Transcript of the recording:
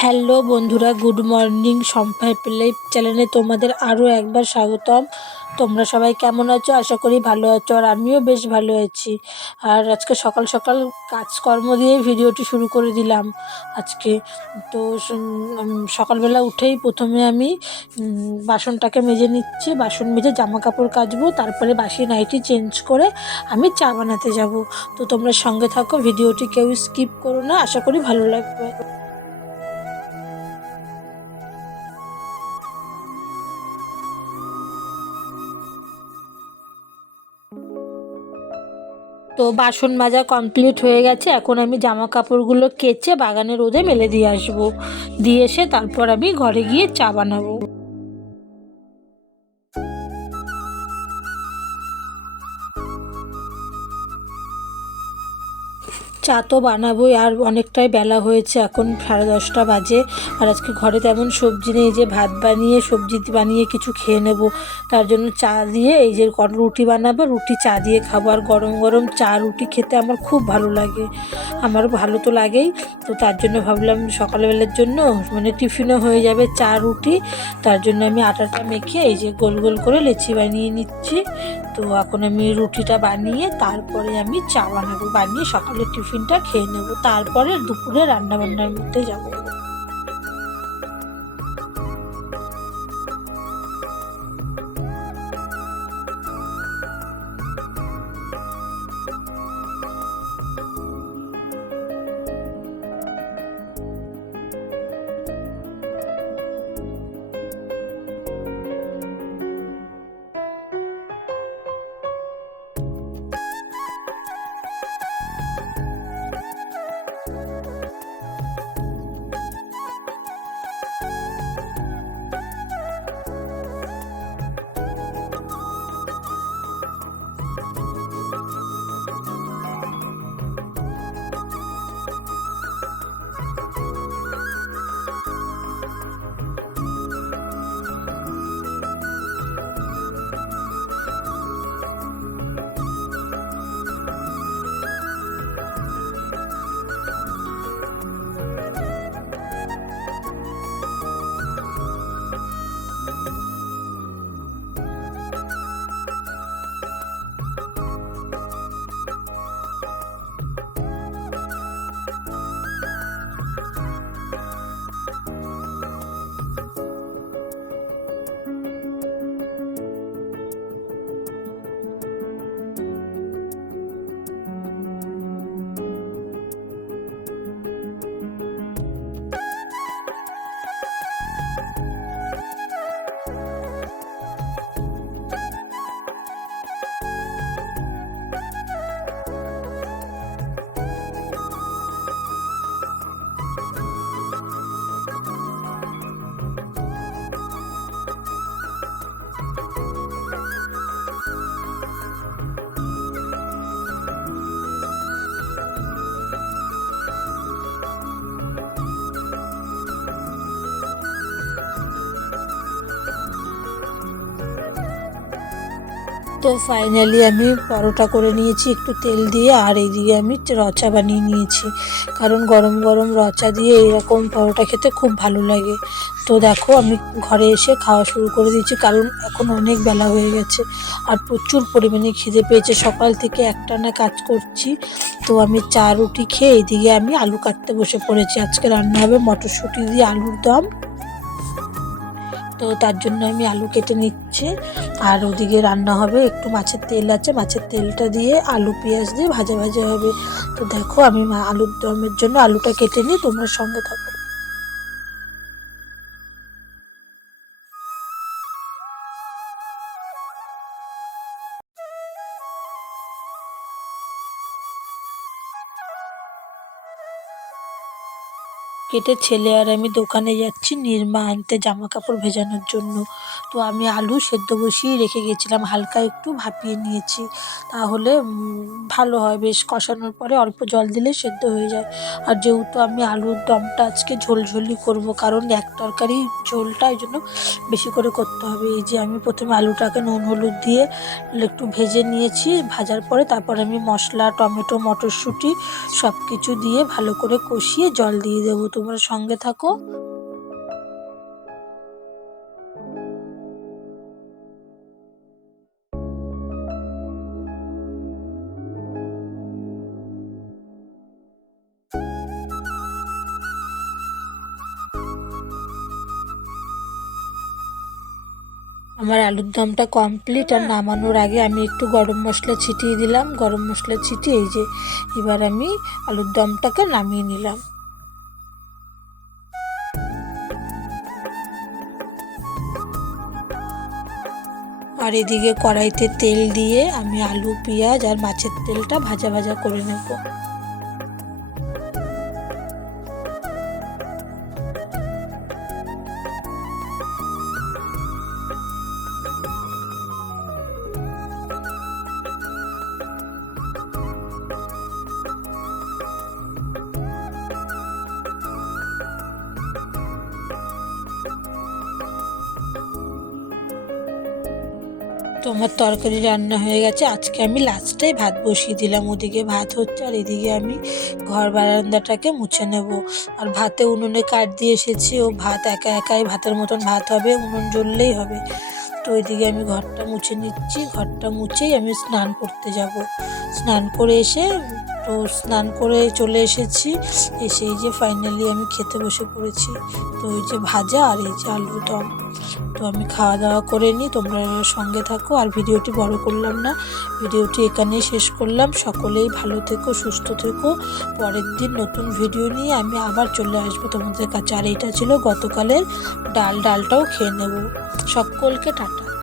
Hello বন্ধুরা, good morning সম্পাই play চ্যানেলে তোমাদের আরও একবার স্বাগতম। তোমরা সবাই কেমন আছো? আশা করি ভালো আছো আর আমিও বেশ ভালো আছি। আর আজকে সকাল সকাল কাজকর্ম দিয়ে ভিডিওটি শুরু করে দিলাম আজকে। তো সকালবেলা উঠেই প্রথমে আমি বাসনটাকে মেজে নিচ্ছি, বাসন মেজে জামা কাপড় কাচবো, তারপরে বাসি নাইটি চেঞ্জ করে আমি চা বানাতে যাব। তো তোমরা সঙ্গে থাকো, ভিডিওটি কেউ স্কিপ করো না, আশা করি ভালো লাগবে। তো বাসন মাজা কমপ্লিট হয়ে গেছে। এখন আমি জামা কাপড়গুলো কেচে বাগানের রোদে মেলে দিয়ে আসব। দিয়ে এসে তারপর আমি ঘরে গিয়ে চা বানাবো। চা তো বানাবোই, আর অনেকটাই বেলা হয়েছে, এখন সাড়ে দশটা বাজে। আর আজকে ঘরে তেমন সবজি নেই, যে ভাত বানিয়ে, সবজি বানিয়ে কিছু খেয়ে নেব। তার জন্য চা দিয়ে, এই যে রুটি বানাবো, রুটি চা দিয়ে খাব। আর গরম গরম চা, রুটি খেতে আমার খুব ভালো লাগে। আমারও ভালো তো লাগেই। তো তার জন্য ভাবলাম সকালবেলার জন্য মানে টিফিনও হয়ে যাবে চা, রুটি। তার জন্য আমি আটাটা মেখে, এই যে গোল গোল করে লেচি বানিয়ে নিচ্ছি। তো এখন আমি রুটিটা বানিয়ে, তারপরে আমি চা বানাবো, বানিয়ে সকালের টিফিনটা খেয়ে নেব। তারপরে দুপুরে রান্নাবান্নার মধ্যে যাব। তো ফাইনালি আমি পরোটা করে নিয়েছি, একটু তেল দিয়ে আর এইদিকে আমি রচা বানিয়ে নিয়েছি। কারণ গরম গরম রচা দিয়ে এরকম পরোটা খেতে খুব ভালো লাগে। তো দেখো, আমি ঘরে এসে খাওয়া শুরু করে দিয়েছি, কারণ এখন অনেক বেলা হয়ে গেছে আর প্রচুর পরিমাণে খিদে পেয়েছে। সকাল থেকে একটানা কাজ করছি, তো আমি চা রুটি খেয়ে এইদিকে আমি আলু কাটতে বসে পড়েছি। আজকে রান্না হবে মটরশুঁটি দিয়ে আলুর দম। তো তার জন্য আমি আলু কেটে নিচ্ছি। আর ওদিকে রান্না হবে একটু মাছের তেল আছে। মাছের তেলটা দিয়ে আলু পেঁয়াজ দিয়ে ভাজা ভাজা হবে। তো দেখো আমি আলুর দমের জন্য আলুটা কেটে নিই, তোমার সঙ্গে থাকো। কেটে ছেলে আর আমি দোকানে যাচ্ছি নির্মা আনতে জামা কাপড় ভেজানোর জন্য। তো আমি আলু সেদ্ধ বসিয়ে রেখে গেছিলাম, হালকা একটু ভাপিয়ে নিয়েছি। তাহলে ভালো হয়, বেশ কষানোর পরে অল্প জল দিলে সেদ্ধ হয়ে যায়। আর যেহেতু আমি আলুর দমটা আজকে ঝোলঝোলি করব, কারণ এক তরকারি ঝোলটা এই জন্য বেশি করে করতে হবে। এই যে আমি প্রথমে আলুটাকে নুন হলুদ দিয়ে একটু ভেজে নিয়েছি, ভাজার পরে তারপর আমি মশলা, টমেটো, মটরশুঁটি সব কিছু দিয়ে ভালো করে কষিয়ে জল দিয়ে দেবো। তোমরা সঙ্গে থাকো। আমার আলুর দমটা কমপ্লিট আর নামানোর আগে আমি একটু গরম মশলা ছিটিয়ে দিলাম। গরম মশলা ছিটিয়ে এই যে এবার আমি আলুর দমটাকে নামিয়ে নিলাম। আর এদিকে কড়াইতে তেল দিয়ে আমি আলু, পেঁয়াজ আর মাছের তেলটা ভাজা ভাজা করে নেব। তো আমার তরকারি রান্না হয়ে গেছে। আজকে আমি লাস্টে ভাত বসিয়ে দিলাম। ওদিকে ভাত হচ্ছে আর এদিকে আমি ঘর বারান্দাটাকে মুছে নেব। আর ভাতে উনুনে কাঠ দিয়ে এসেছি। ও ভাত একা একাই ভাতের মতন ভাত হবে, উনুন জ্বললেই হবে। তো ওইদিকে আমি ঘরটা মুছে নিচ্ছি। ঘরটা মুছেই আমি স্নান করতে যাব। স্নান করে এসে তো স্নান করে চলে এসেছি। এসে এই যে ফাইনালি আমি খেতে বসে পড়েছি। তো এই যে ভাজা আর এই যে আলুর দম। তো আমি খাওয়া দাওয়া করে নিই, তোমরা সঙ্গে থাকো। আর ভিডিওটি বড় করলাম না, ভিডিওটি এখানেই শেষ করলাম। সকলেই ভালো থেকো, সুস্থ থেকো। পরের দিন নতুন ভিডিও নিয়ে আমি আবার চলে আসব তোমাদের কাছে। আর এটা ছিল গতকালের ডাল ডালটাও খেয়ে নেব। সকলকে টাটা।